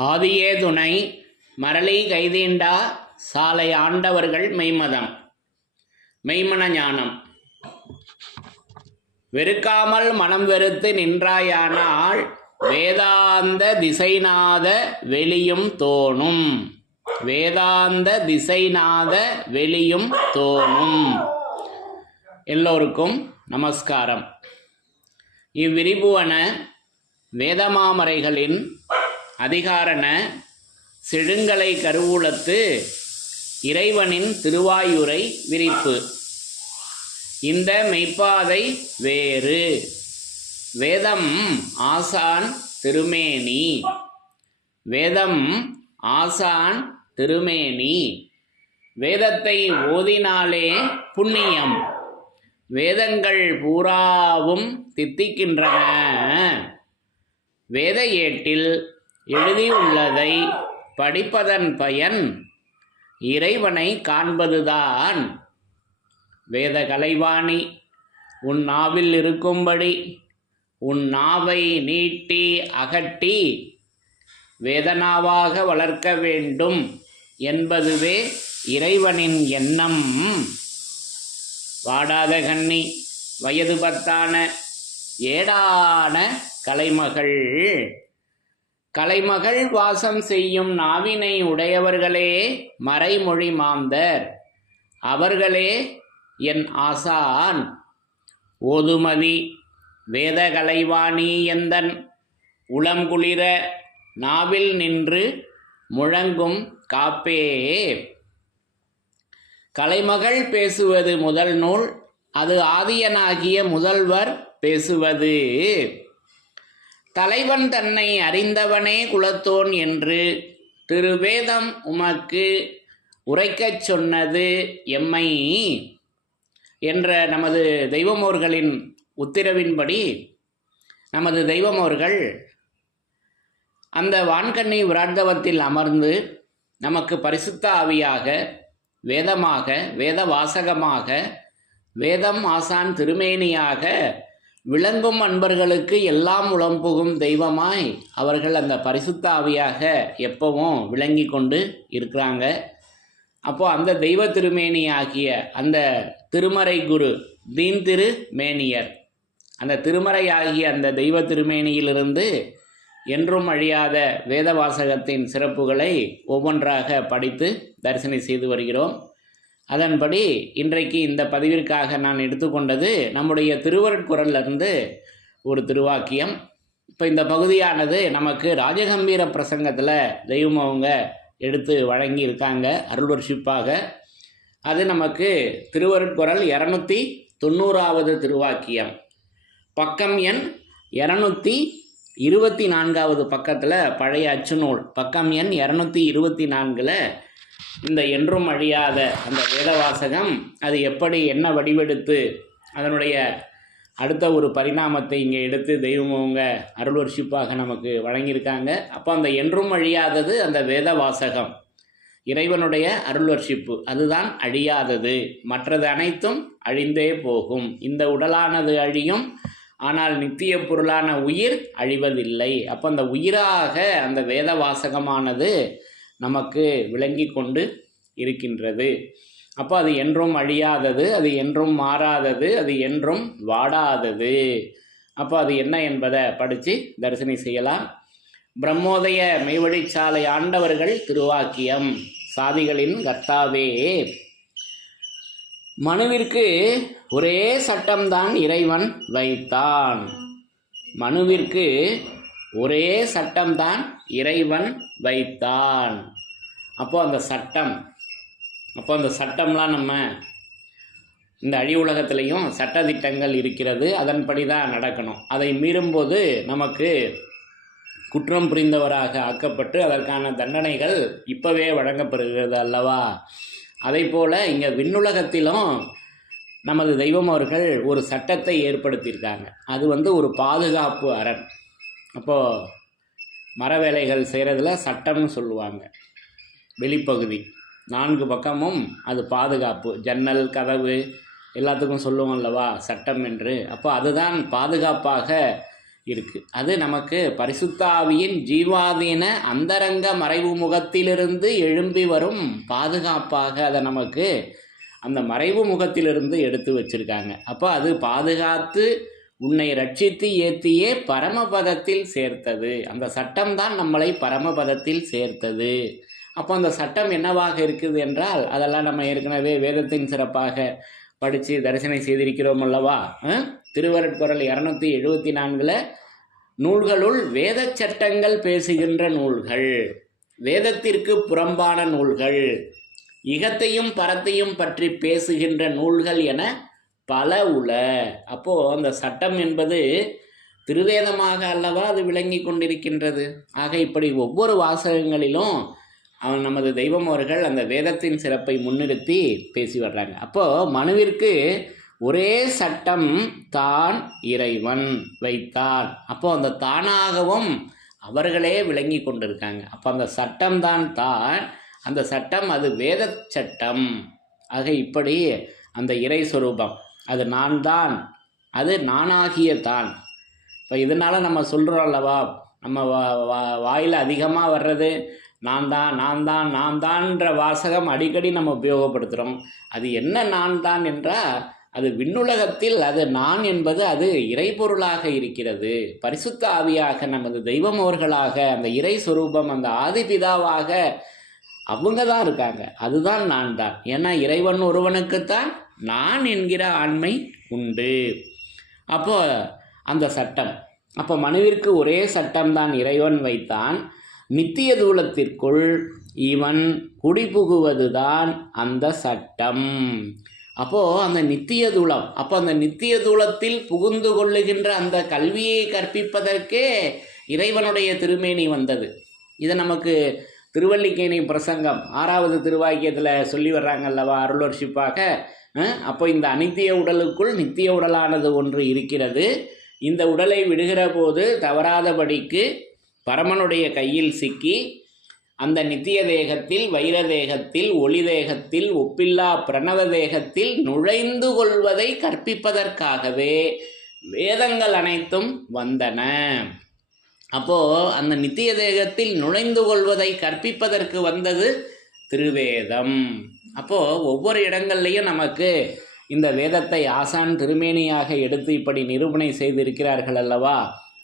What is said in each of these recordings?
ஆதியே துணை மரளி கைதீண்டா சாலை ஆண்டவர்கள் மெய்மதம். மெய்மன ஞானம். வெறுக்காமல் மனம் வெறுத்து நின்றாயானால் வேதாந்த திசைநாத வெளியும் தோணும். வேதாந்த திசைநாத வெளியும் தோணும். எல்லோருக்கும் நமஸ்காரம். இவ்விரிபுவன வேதமாமரைகளின் அதிகாரண செழுங்கலை கருவூலத்து இறைவனின் திருவாயுரை விரிப்பு. இந்த மெய்ப்பாதை வேறு. வேதம் ஆசான் திருமேனி. வேதம் ஆசான் திருமேனி. வேதத்தை ஓதினாலே புண்ணியம். வேதங்கள் பூராவும் தித்திக்கின்றன. வேத ஏட்டில் எழுதியுள்ளதை படிப்பதன் பயன் இறைவனை காண்பதுதான். வேத கலைவாணி உன் நாவில் இருக்கும்படி உன் நாவை நீட்டி அகட்டி வேதனாவாக வளர்க்க வேண்டும் என்பதுவே இறைவனின் எண்ணம். வாடாத கண்ணி வயது பத்தான ஏடான கலைமகள். கலைமகள் வாசம் செய்யும் நாவினை உடையவர்களே மறைமொழி மாந்தர். அவர்களே என் ஆசான். ஓதுமதி வேத கலைவாணி எந்தன். உளங்குளிர நாவில் நின்று முழங்கும் காப்பே. கலைமகள் பேசுவது முதல் நூல் அது ஆதியனாகிய முதல்வர் பேசுவது. தலைவன் தன்னை அறிந்தவனே குலத்தோன் என்று திருவேதம் உமக்கு உரைக்கச் சொன்னது எம்மை என்ற நமது தெய்வமோர்களின் உத்தரவின்படி நமது தெய்வமோர்கள் அந்த வான்கண்ணி விராட்தவத்தில் அமர்ந்து நமக்கு பரிசுத்த ஆவியாக வேதமாக வேத வாசகமாக வேதம் ஆசான் திருமேனியாக விளங்கும் அன்பர்களுக்கு எல்லாம் உளம்புகும் தெய்வமாய் அவர்கள் அந்த பரிசுத்தாவியாக எப்பவும் விளங்கி கொண்டு இருக்கிறாங்க. அப்போ அந்த தெய்வ திருமேனி ஆகிய அந்த திருமறை குரு தீன் திரு மேனியர் அந்த திருமறை ஆகிய அந்த தெய்வ திருமேனியிலிருந்து என்றும் அழியாத வேத வாசகத்தின் சிறப்புகளை ஒவ்வொன்றாக படித்து தரிசனை செய்து வருகிறோம். அதன்படி இன்றைக்கு இந்த பதிவிற்காக நான் எடுத்துக்கொண்டது நம்முடைய திருவருட்குரல்லிருந்து ஒரு திருவாக்கியம். இப்போ இந்த பகுதியானது நமக்கு ராஜகம்பீர பிரசங்கத்தில் தெய்வம் அவங்க எடுத்து வழங்கி இருக்காங்க அருள்வர்ஷிப்பாக அது நமக்கு திருவருட்குரல் இரநூத்தி தொண்ணூறாவது திருவாக்கியம். பக்கம் எண் இரநூத்தி இருபத்தி நான்காவது பக்கத்தில் பழைய அச்சுநூல் பக்கம் எண் இரநூத்தி இருபத்தி நான்கில் இந்த என்றும் அழியாத அந்த வேதவாசகம் அது எப்படி என்ன வடிவெடுத்து அதனுடைய அடுத்த ஒரு பரிணாமத்தை இங்கே எடுத்து தெய்வம் அவங்க அருள்வர்ஷிப்பாக நமக்கு வழங்கியிருக்காங்க. அப்போ அந்த என்றும் அழியாதது அந்த வேத வாசகம் இறைவனுடைய அருள்வர்ஷிப்பு அதுதான் அழியாதது. மற்றது அனைத்தும் அழிந்தே போகும். இந்த உடலானது அழியும் ஆனால் நித்திய பொருளான உயிர் அழிவதில்லை. அப்போ அந்த உயிராக அந்த வேத வாசகமானது நமக்கு விளங்கி கொண்டு இருக்கின்றது. அப்போ அது என்றும் அழியாதது அது என்றும் மாறாதது அது என்றும் வாடாதது. அப்போ அது என்ன என்பதை படித்து தரிசனம் செய்யலாம். பிரம்மோதய மெய்வழிச்சாலை ஆண்டவர்கள் திருவாக்கியம். சாதிகளின் கர்த்தாவே மனுவிற்கு ஒரே சட்டம்தான் இறைவன் வைத்தான். மனுவிற்கு ஒரே சட்டம்தான் இறைவன் வைத்தான். அப்போ அந்த சட்டம் அப்போ அந்த சட்டம்லாம் நம்ம இந்த அழி உலகத்திலையும் சட்டதிட்டங்கள் இருக்கிறது அதன்படி தான் நடக்கணும். அதை மீறும்போது நமக்கு குற்றம் புரிந்தவராக ஆக்கப்பட்டு அதற்கான தண்டனைகள் இப்போவே வழங்கப்படுகிறது அல்லவா? அதே போல் இங்கே விண்ணுலகத்திலும் நமது தெய்வம் அவர்கள் ஒரு சட்டத்தை ஏற்படுத்தியிருக்காங்க. அது வந்து ஒரு பாதுகாப்பு அரண். அப்போது மர வேலைகள் செய்கிறதுல சட்டம்னு சொல்லுவாங்க. வெளிப்பகுதி. நான்கு பக்கமும் அது பாதுகாப்பு. ஜன்னல் கதவு எல்லாத்துக்கும் சொல்லுவோம் அல்லவா சட்டம் என்று. அப்போ அதுதான் பாதுகாப்பாக இருக்குது அது நமக்கு பரிசுத்தாவியின் ஜீவாதீன அந்தரங்க மறைவு முகத்திலிருந்து எழும்பி வரும் பாதுகாப்பாக அதை நமக்கு அந்த மறைவு முகத்திலிருந்து எடுத்து வச்சுருக்காங்க. அப்போ அது பாதுகாத்து உன்னை ரட்சித்து ஏத்தியே பரமபதத்தில் சேர்த்தது. அந்த சட்டம் தான் நம்மளை பரமபதத்தில் சேர்த்தது. அப்போ அந்த சட்டம் என்னவாக இருக்குது என்றால் அதெல்லாம் நம்ம ஏற்கனவே வேதத்தின் சிறப்பாக படித்து தரிசனை செய்திருக்கிறோம் அல்லவா? அஹ்? திருவருட்குறள் இரநூத்தி எழுபத்தி நான்கில் நூல்களுள் வேத சட்டங்கள் பேசுகின்ற நூல்கள் வேதத்திற்கு புறம்பான நூல்கள் இகத்தையும் பரத்தையும் பற்றி பேசுகின்ற நூல்கள் என பல உல. அப்போது அந்த சட்டம் என்பது திருவேதமாக அல்லவா அது விளங்கி கொண்டிருக்கின்றது. ஆக இப்படி ஒவ்வொரு வாசகங்களிலும் அவன் நமது தெய்வம் அவர்கள் அந்த வேதத்தின் சிறப்பை முன்னிறுத்தி பேசி வர்றாங்க. அப்போது மனுவிற்கு ஒரே சட்டம் தான் இறைவன் வைத்தான். அப்போ அந்த தானாகவும் அவர்களே விளங்கி கொண்டிருக்காங்க. அப்போ அந்த சட்டம் தான் தான் அந்த சட்டம் அது வேத சட்டம். ஆக இப்படி அந்த இறை சொரூபம். அது நான் தான் அது நானாகிய தான். இப்போ இதனால் நம்ம சொல்கிறோம் அல்லவா நம்ம வா வா- வாயில் அதிகமாக வர்றது நான் தான் நான் தான் நான் தான்ற வாசகம் அடிக்கடி நம்ம உபயோகப்படுத்துகிறோம் அது என்ன நான் தான் என்றால் அது விண்ணுலகத்தில் அது நான் என்பது அது இறைபொருளாக இருக்கிறது. பரிசுத்த ஆவியாக நமது தெய்வம் அவர்களாக அந்த இறை சுரூபம் அந்த ஆதிபிதாவாக அவங்க தான் இருக்காங்க. அதுதான் நான் தான் ஏன்னா இறைவன் ஒருவனுக்குத்தான் நான் என்கிற ஆண்மை உண்டு. அப்போ அந்த சட்டம் அப்போ மனுவிற்கு ஒரே சட்டம்தான் இறைவன் வைத்தான். நித்திய தூலத்திற்குள் இவன் குடிபுகுவதுதான் அந்த சட்டம். அப்போது அந்த நித்திய தூலம் அப்போ அந்த நித்திய தூலத்தில் புகுந்து கொள்ளுகின்ற அந்த கல்வியை கற்பிப்பதற்கே இறைவனுடைய திருமேனி வந்தது. இது நமக்கு திருவல்லிக்கேணி பிரசங்கம் ஆறாவது திருவாக்கியத்தில் சொல்லி வர்றாங்கல்லவா அருளர்ஷிப்பாக அப்போ இந்த அனித்திய உடலுக்குள் நித்திய உடலானது ஒன்று இருக்கிறது. இந்த உடலை விடுகிற போது தவறாதபடிக்கு பரமனுடைய கையில் சிக்கி அந்த நித்திய தேகத்தில் வைர தேகத்தில் ஒளி தேகத்தில் ஒப்பில்லா பிரணவ தேகத்தில் நுழைந்து கொள்வதை கற்பிப்பதற்காகவே வேதங்கள் அனைத்தும் வந்தன. அப்போ அந்த நித்திய தேகத்தில் நுழைந்து கொள்வதை கற்பிப்பதற்கு வந்தது திருவேதம். அப்போ ஒவ்வொரு இடங்கள்லையும் நமக்கு இந்த வேதத்தை ஆசான் திருமேனியாக எடுத்து இப்படி நிரூபணை செய்திருக்கிறார்கள் அல்லவா?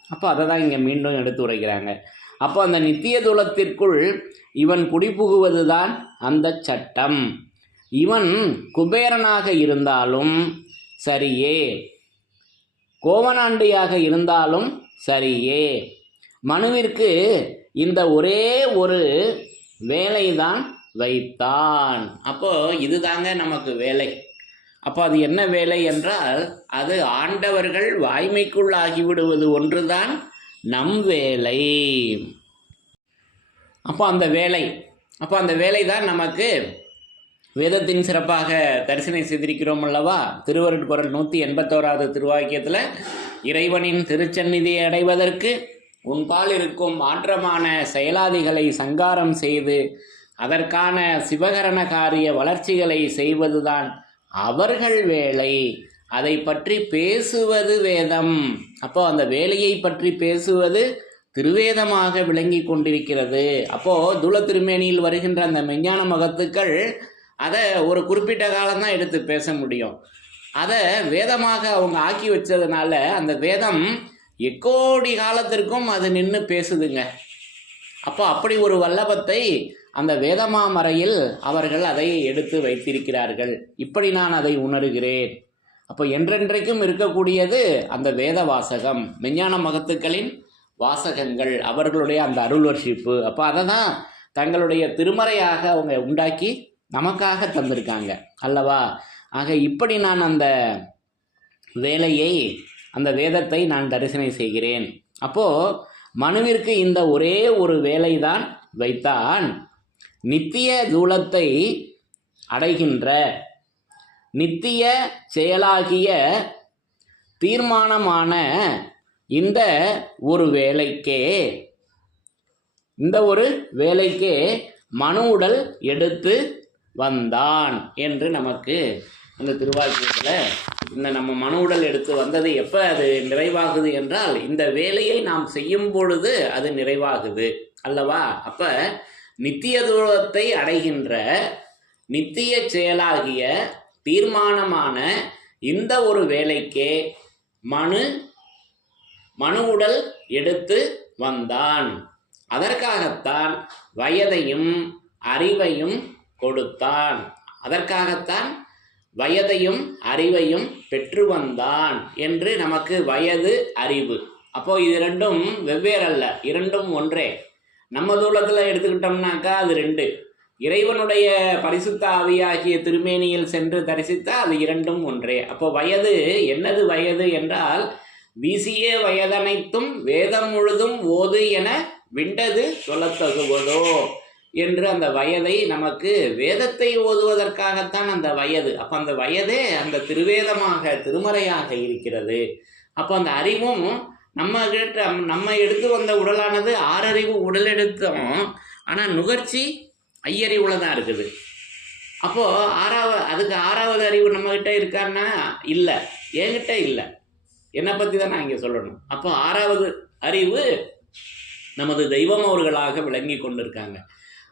அப்போ அதை தான் இங்கே மீண்டும் எடுத்து உரைக்கிறாங்க. அப்போ அந்த நித்திய தூலத்திற்குள் இவன் குடிபுகுவது தான் அந்த சட்டம். இவன் குபேரனாக இருந்தாலும் சரியே. கோவனாண்டியாக இருந்தாலும் சரியே. மனுவிற்கு இந்த ஒரே ஒரு வேலைதான் வைத்தான். அப்போ இதுதாங்க நமக்கு வேலை. அப்போ அது என்ன வேலை என்றால் அது ஆண்டவர்கள் வாய்மைக்குள் ஆகிவிடுவது ஒன்றுதான் நம் வேலை. அப்போ அந்த வேலை அப்போ அந்த வேலை தான் நமக்கு வேதத்தின் சிறப்பாக தரிசனை செய்திருக்கிறோம் அல்லவா? திருவருட்குரல் நூற்றி எண்பத்தோராவது திருவாக்கியத்தில் இறைவனின் திருச்சந்நிதியை அடைவதற்கு உன்பால் இருக்கும் மாற்றமான செயலாதிகளை சங்காரம் செய்து அதற்கான சிவகரண காரிய வளர்ச்சிகளை செய்வதுதான் அவர்கள் வேலை. அதை பற்றி பேசுவது வேதம். அப்போ அந்த வேலையை பற்றி பேசுவது திருவேதமாக விளங்கி கொண்டிருக்கிறது. அப்போ தூள திருமேனியில் வருகின்ற அந்த மெஞ்ஞான மகத்துக்கள் அதை ஒரு குறிப்பிட்ட காலம்தான் எடுத்து பேச முடியும். அதை வேதமாக அவங்க ஆக்கி வச்சதுனால அந்த வேதம் எக்கோடி காலத்திற்கும் அது நின்று பேசுதுங்க. அப்போ அப்படி ஒரு வல்லபத்தை அந்த வேதமாமறையில் அவர்கள் அதை எடுத்து வைத்திருக்கிறார்கள். இப்படி நான் அதை உணர்கிறேன். அப்போ என்றென்றைக்கும் இருக்கக்கூடியது அந்த வேத வாசகம் விஞ்ஞான மகத்துக்களின் வாசகங்கள் அவர்களுடைய அந்த அருள் வர்ஷிப்பு அப்போ அதை தான் தங்களுடைய திருமறையாக அவங்க உண்டாக்கி நமக்காக தந்திருக்காங்க. அல்லவா? ஆக இப்படி நான் அந்த வேலையை அந்த வேதத்தை நான் தரிசனம் செய்கிறேன். அப்போது மனுவிற்கு இந்த ஒரே ஒரு வேலைதான் வைத்தான். நித்திய தூலத்தை அடைகின்ற நித்திய செயலாகிய தீர்மானமான இந்த ஒரு வேலைக்கே இந்த ஒரு வேலைக்கே மனு உடல் எடுத்து வந்தான் என்று நமக்கு அந்த திருவாக்கியத்தில் இந்த நம்ம மனு உடல் எடுத்து வந்தது எப்போ அது நிறைவாகுது என்றால் இந்த வேலையை நாம் செய்யும் பொழுது அது நிறைவாகுது அல்லவா? அப்போ நித்திய தூரத்தை அடைகின்ற நித்திய செயலாகிய தீர்மானமான இந்த ஒரு வேலைக்கே மனு மனு உடல் எடுத்து வந்தான். அதற்காகத்தான் வயதையும் அறிவையும் கொடுத்தான். அதற்காகத்தான் வயதையும் அறிவையும் பெற்று வந்தான் என்று நமக்கு வயது அறிவு. அப்போ இது ரெண்டும் வெவ்வேறல்ல இரண்டும் ஒன்றே. நம்ம தூளத்தில் எடுத்துக்கிட்டோம்னாக்கா அது ரெண்டு. இறைவனுடைய பரிசுத்த ஆவியாகிய திருமேனியில் சென்று தரிசித்தா அது இரண்டும் ஒன்றே. அப்போ வயது என்னது வயது என்றால் வீசிய வயதனைத்தும் வேதம் முழுதும் ஓது என விண்டது சொல்லத்தகுவதோ என்று அந்த வயதை நமக்கு வேதத்தை ஓதுவதற்காகத்தான் அந்த வயது. அப்போ அந்த வயதே அந்த திருவேதமாக திருமறையாக இருக்கிறது. அப்போ அந்த அறிவும் நம்ம கேட்ட நம்ம எடுத்து வந்த உடலானது ஆறறிவு உடல் எடுத்தோம் ஆனால் நுகர்ச்சி ஐயறிவுல தான் இருக்குது. அப்போது ஆறாவது அதுக்கு ஆறாவது அறிவு நம்மக்கிட்ட இருக்கான்னா இல்லை. என்கிட்ட இல்லை. என்னை பற்றி தான் நான் இங்கே சொல்லணும். அப்போ ஆறாவது அறிவு நமது தெய்வம் அவர்களாக விளங்கி கொண்டிருக்காங்க.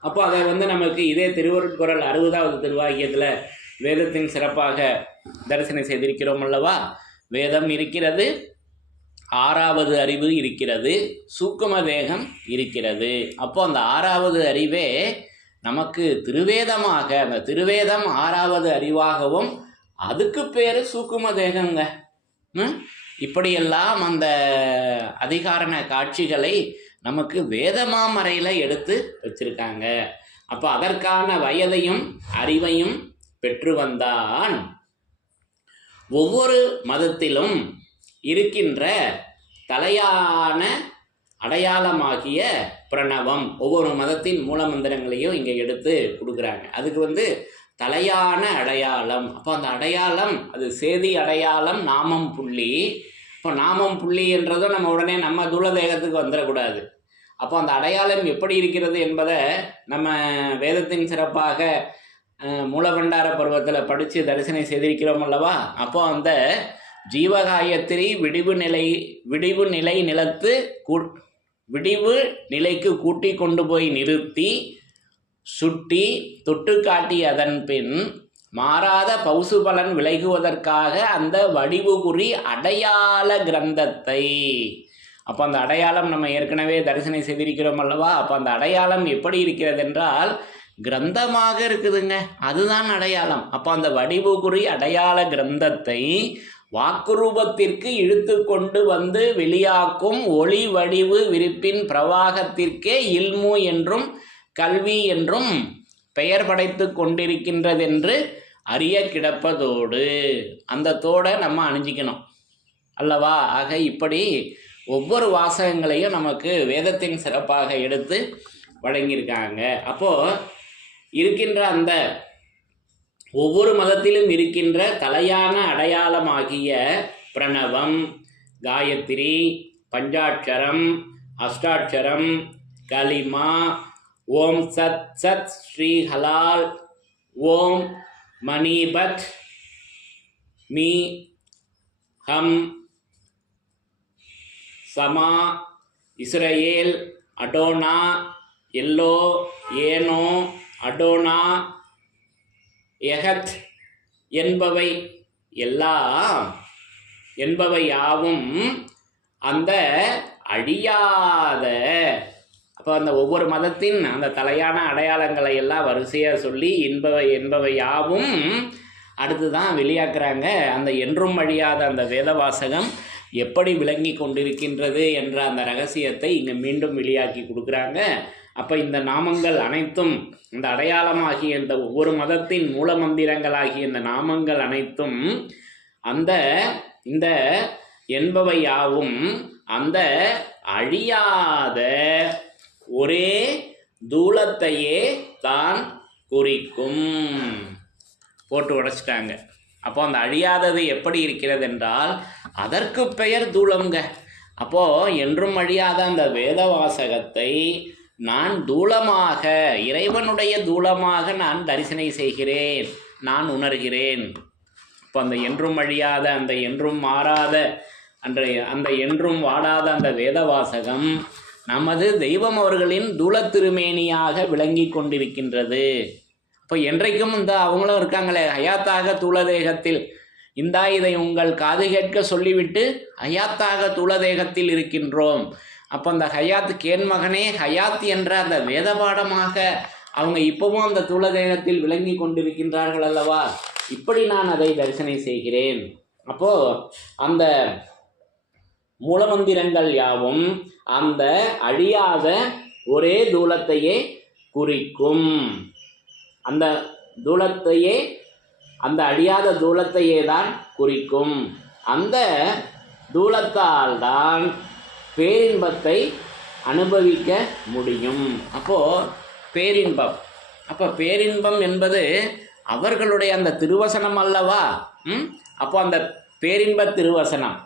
அப்போ அதை வந்து நமக்கு இதே திருவருட்குரல் அறுபதாவது திருவாக்கியத்தில் வேதத்தின் சிறப்பாக தரிசனம் செய்திருக்கிறோம் அல்லவா? வேதம் இருக்கிறது ஆறாவது அறிவு இருக்கிறது சூக்கும தேகம் இருக்கிறது. அப்போ அந்த ஆறாவது அறிவே நமக்கு திருவேதமாக அந்த திருவேதம் ஆறாவது அறிவாகவும் அதுக்கு பேர் சூக்கும தேகங்க. ம்? இப்படியெல்லாம் அந்த அதிகாரண காட்சிகளை நமக்கு வேதமாமறையில் எடுத்து வச்சிருக்காங்க. அப்போ அதற்கான வயதையும் அறிவையும் பெற்று வந்தான். ஒவ்வொரு மதத்திலும் இருக்கின்ற தலையான அடையாளமாகிய பிரணவம். ஒவ்வொரு மதத்தின் மூல மந்திரங்களையும் இங்கே எடுத்து கொடுக்குறாங்க. அதுக்கு வந்து தலையான அடையாளம். அப்போ அந்த அடையாளம் அது சேதி அடையாளம் நாமம் புள்ளி. இப்போ நாமம் புள்ளி என்றதும் நம்ம உடனே நம்ம தூளதேகத்துக்கு வந்துடக்கூடாது. அப்போ அந்த அடையாளம் எப்படி இருக்கிறது என்பதை நம்ம வேதத்தின் சிறப்பாக அஹ், மூலபண்டார பருவத்தில் படித்து தரிசனம் செய்திருக்கிறோம் அல்லவா? அப்போ அந்த ஜீவகாயத்திரி விடிவு நிலை விடிவு நிலை நிலத்து விடிவு நிலைக்கு கூட்டி கொண்டு போய் நிறுத்தி சுட்டி தொட்டு காட்டி அதன் பின் மாறாத பௌசு பலன் விலகுவதற்காக அந்த வடிவு குறி அடையாள கிரந்தத்தை. அப்போ அந்த அடையாளம் நம்ம ஏற்கனவே தரிசனம் செய்திருக்கிறோம் அல்லவா? அப்போ அந்த அடையாளம் எப்படி இருக்கிறது என்றால் கிரந்தமாக இருக்குதுங்க. அதுதான் அடையாளம். அப்போ அந்த வடிவு குறி அடையாள கிரந்தத்தை வாக்குரூபத்திற்கு இழுத்து கொண்டு வந்து வெளியாக்கும் ஒளி வடிவு விரிப்பின் பிரவாகத்திற்கே இல்மு என்றும் கல்வி என்றும் பெயர் படைத்து கொண்டிருக்கின்றதென்று அறிய கிடப்பதோடு அந்த தோடை நம்ம அணிஞ்சிக்கணும். அல்லவா? ஆக இப்படி ஒவ்வொரு வாசகங்களையும் நமக்கு வேதத்தின் சிறப்பாக எடுத்து வழங்கியிருக்காங்க. அப்போது இருக்கின்ற அந்த ஒவ்வொரு மதத்திலும் இருக்கின்ற தலையான அடையாளமாகிய பிரணவம் காயத்ரி பஞ்சாட்சரம் அஷ்டாட்சரம் கலிமா ஓம் சத் சத் ஸ்ரீ ஹலால் ஓம் மணிபத் மீ ஹம் சமா இஸ்ரேல் அடோனா எல்லோ ஏனோ அடோனா எகத் என்பவை எல்லாம் என்பவை யாவும் அந்த அழியாத அப்போ அந்த ஒவ்வொரு மதத்தின் அந்த தலையான அடையாளங்களை எல்லாம் வரிசையாக சொல்லி என்பவை என்பவை யாவும் அடுத்து தான் வெளியாக்குறாங்க. அந்த என்றும் அழியாத அந்த வேத வாசகம் எப்படி விளங்கி கொண்டிருக்கின்றது என்ற அந்த ரகசியத்தை இங்கே மீண்டும் வெளியாக்கி கொடுக்குறாங்க. அப்போ இந்த நாமங்கள் அனைத்தும் இந்த அடையாளமாகிய இந்த ஒவ்வொரு மதத்தின் மூல மந்திரங்களாகிய இந்த நாமங்கள் அனைத்தும் அந்த இந்த என்பவை யாவும் அந்த அழியாத ஒரே தூலத்தையே தான் குறிக்கும். போட்டு உடைச்சிட்டாங்க. அப்போ அந்த அழியாதது எப்படி இருக்கிறது என்றால் அதற்கு பெயர் தூளம்ங்க அப்போ என்றும் அழியாத அந்த வேத வாசகத்தை நான் தூளமாக இறைவனுடைய தூளமாக நான் தரிசனை செய்கிறேன் நான் உணர்கிறேன். இப்போ அந்த என்றும் அழியாத அந்த என்றும் மாறாத அன்றைய அந்த என்றும் வாடாத அந்த வேதவாசகம் நமது தெய்வம் அவர்களின் தூளத்திருமேனியாக விளங்கி கொண்டிருக்கின்றது. இப்போ என்றைக்கும் இந்த அவங்களும் இருக்காங்களே ஹயாத்தாக தூளதேகத்தில். இந்தா இதை உங்கள் காது கேட்க சொல்லிவிட்டு அயாத்தாக தூளதேகத்தில் இருக்கின்றோம். அப்போ அந்த ஹயாத் கேன் மகனே ஹயாத் என்ற அந்த வேத பாடமாக அவங்க இப்பவும் அந்த தூளதேகத்தில் விளங்கி கொண்டிருக்கின்றார்கள் அல்லவா? இப்படி நான் அதை தரிசனை செய்கிறேன். அப்போ அந்த மூலமந்திரங்கள் யாவும் அந்த அழியாத ஒரே தூலத்தையே குறிக்கும். அந்த தூலத்தையே அந்த அழியாத தூலத்தையே தான் குறிக்கும். அந்த தூலத்தால் தான் பேரின்பத்தை அனுபவிக்க முடியும். அப்போது பேரின்பம். அப்போ பேரின்பம் என்பது அவர்களுடைய அந்த திருவசனம் அல்லவா? ம்? அப்போ அந்த பேரின்ப திருவசனம்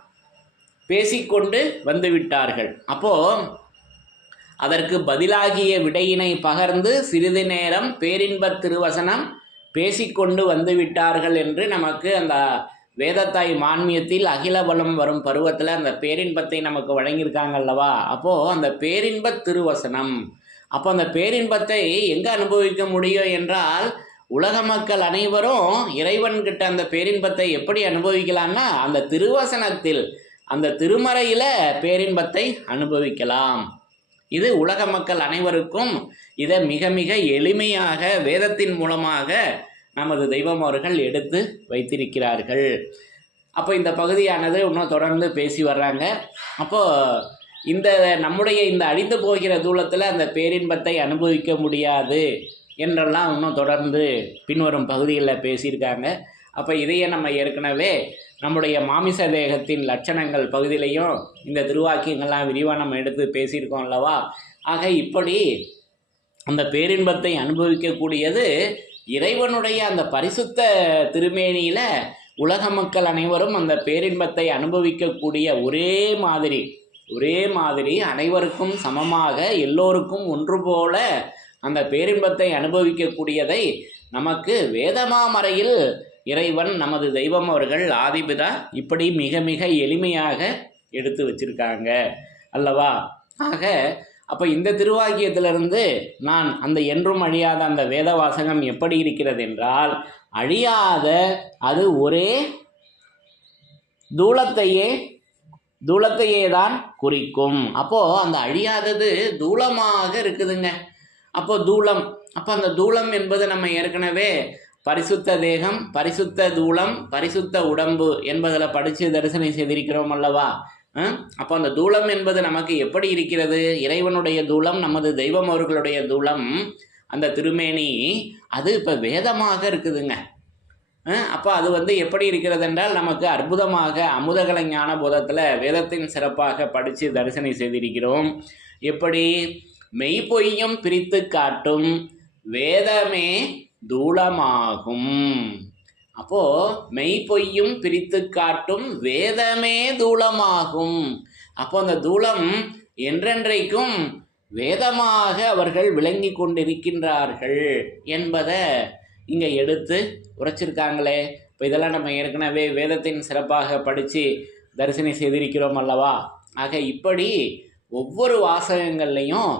பேசிக்கொண்டு வந்து விட்டார்கள் அப்போ அதற்கு பதிலாகிய விடையினை பகர்ந்து சிறிது நேரம் பேரின்பத் திருவசனம் பேசிக்கொண்டு வந்து விட்டார்கள் என்று நமக்கு அந்த வேதத்தாய் மான்மியத்தில் அகில பலம் வரும் பருவத்தில் அந்த பேரின்பத்தை நமக்கு வழங்கியிருக்காங்க அல்லவா? அப்போது அந்த பேரின்பத் திருவசனம். அப்போ அந்த பேரின்பத்தை எங்கே அனுபவிக்க முடியும் என்றால் உலக மக்கள் அனைவரும் இறைவன்கிட்ட அந்த பேரின்பத்தை எப்படி அனுபவிக்கலாம்னா அந்த திருவசனத்தில் அந்த திருமறையில் பேரின்பத்தை அனுபவிக்கலாம். இது உலக மக்கள் அனைவருக்கும் இதை மிக மிக எளிமையாக வேதத்தின் மூலமாக நமது தெய்வம் அவர்கள் எடுத்து வைத்திருக்கிறார்கள். அப்போ இந்த பகுதியானது இன்னும் தொடர்ந்து பேசி வர்றாங்க. அப்போது இந்த நம்முடைய இந்த அழிந்து போகிற தூளத்தில் அந்த பேரின்பத்தை அனுபவிக்க முடியாது என்றெல்லாம் இன்னும் தொடர்ந்து பின்வரும் பகுதிகளில் பேசியிருக்காங்க. அப்போ இதையே நம்ம ஏற்கனவே நம்முடைய மாமிச தேகத்தின் லட்சணங்கள் பகுதியிலையும் இந்த திருவாக்கியங்கள்லாம் விரிவாக நம்ம எடுத்து பேசியிருக்கோம் அல்லவா? ஆக இப்படி அந்த பேரின்பத்தை அனுபவிக்கக்கூடியது இறைவனுடைய அந்த பரிசுத்த திருமேனியில் உலக மக்கள் அனைவரும் அந்த பேரின்பத்தை அனுபவிக்கக்கூடிய ஒரே மாதிரி ஒரே மாதிரி அனைவருக்கும் சமமாக எல்லோருக்கும் ஒன்று போல அந்த பேரின்பத்தை அனுபவிக்கக்கூடியதை நமக்கு வேதமாமறையில் இறைவன் நமது தெய்வம் அவர்கள் ஆதிபிதா இப்படி மிக மிக எளிமையாக எடுத்து வச்சிருக்காங்க அல்லவா? ஆக அப்போ இந்த திருவாக்கியத்திலிருந்து நான் அந்த என்றும் அழியாத அந்த வேத வாசகம் எப்படி இருக்கிறது என்றால் அழியாத அது ஒரே தூளத்தையே தூளத்தையே தான் குறிக்கும். அப்போது அந்த அழியாதது தூளமாக இருக்குதுங்க. அப்போ தூளம் அப்போ அந்த தூளம் என்பது நம்ம ஏற்கனவே பரிசுத்த தேகம் பரிசுத்த தூளம் பரிசுத்த உடம்பு என்பதில் படித்து தரிசனை செய்திருக்கிறோம் அல்லவா? அப்போ அந்த தூளம் என்பது நமக்கு எப்படி இருக்கிறது? இறைவனுடைய தூளம் நமது தெய்வம் அவர்களுடைய தூளம் அந்த திருமேனி அது இப்போ வேதமாக இருக்குதுங்க. அப்போ அது வந்து எப்படி இருக்கிறது என்றால் நமக்கு அற்புதமாக அமுதகல ஞான போதத்தில் வேதத்தின் சிறப்பாக படித்து தரிசனை செய்திருக்கிறோம். எப்படி? மெய்ப்பொய்யும் பிரித்து காட்டும் வேதமே தூளமாகும். அப்போ மெய்ப்பொய்யும் பிரித்து காட்டும் வேதமே தூளமாகும். அப்போ அந்த தூளம் என்றென்றைக்கும் வேதமாக அவர்கள் விளங்கி கொண்டிருக்கின்றார்கள் என்பதை இங்கே எடுத்து உரைச்சிருக்காங்களே. இப்போ இதெல்லாம் நம்ம ஏற்கனவே வேதத்தின் சிறப்பாக படித்து தரிசனை செய்திருக்கிறோம் அல்லவா? ஆக இப்படி ஒவ்வொரு வாசகங்கள்லையும்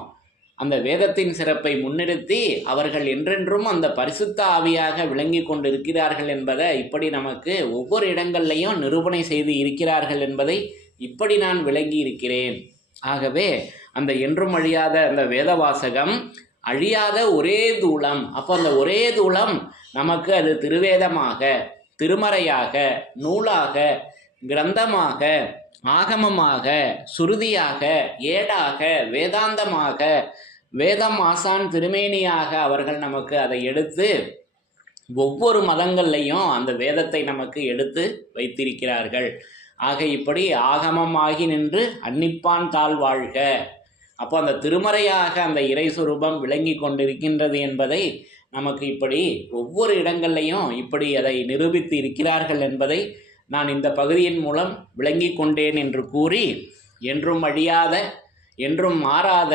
அந்த வேதத்தின் சிறப்பை முன்னிறுத்தி அவர்கள் என்றென்றும் அந்த பரிசுத்த ஆவியாக விளங்கி கொண்டிருக்கிறார்கள் என்பதை இப்படி நமக்கு ஒவ்வொரு இடங்கள்லையும் நிரூபணை செய்து இருக்கிறார்கள் என்பதை இப்படி நான் விளங்கி இருக்கிறேன். ஆகவே அந்த என்றும் அழியாத அந்த வேத வாசகம் அழியாத ஒரே தூளம் அப்போ அந்த ஒரே தூளம் நமக்கு அது திருவேதமாக திருமறையாக நூலாக கிரந்தமாக ஆகமமாக சுருதியாக ஏடாக வேதாந்தமாக வேதம் ஆசான் திருமேனியாக அவர்கள் நமக்கு அதை எடுத்து ஒவ்வொரு மதங்கள்லையும் அந்த வேதத்தை நமக்கு எடுத்து வைத்திருக்கிறார்கள். ஆக இப்படி ஆகமமாகி நின்று அன்னிப்பான் தாழ் வாழ்க. அப்போ அந்த திருமறையாக அந்த இறை சுரூபம் விளங்கி கொண்டிருக்கின்றது என்பதை நமக்கு இப்படி ஒவ்வொரு இடங்கள்லையும் இப்படி அதை நிரூபித்து இருக்கிறார்கள் என்பதை நான் இந்த பகுதியின் மூலம் விளங்கி கொண்டேன் என்று கூறி என்றும் அழியாத என்றும் மாறாத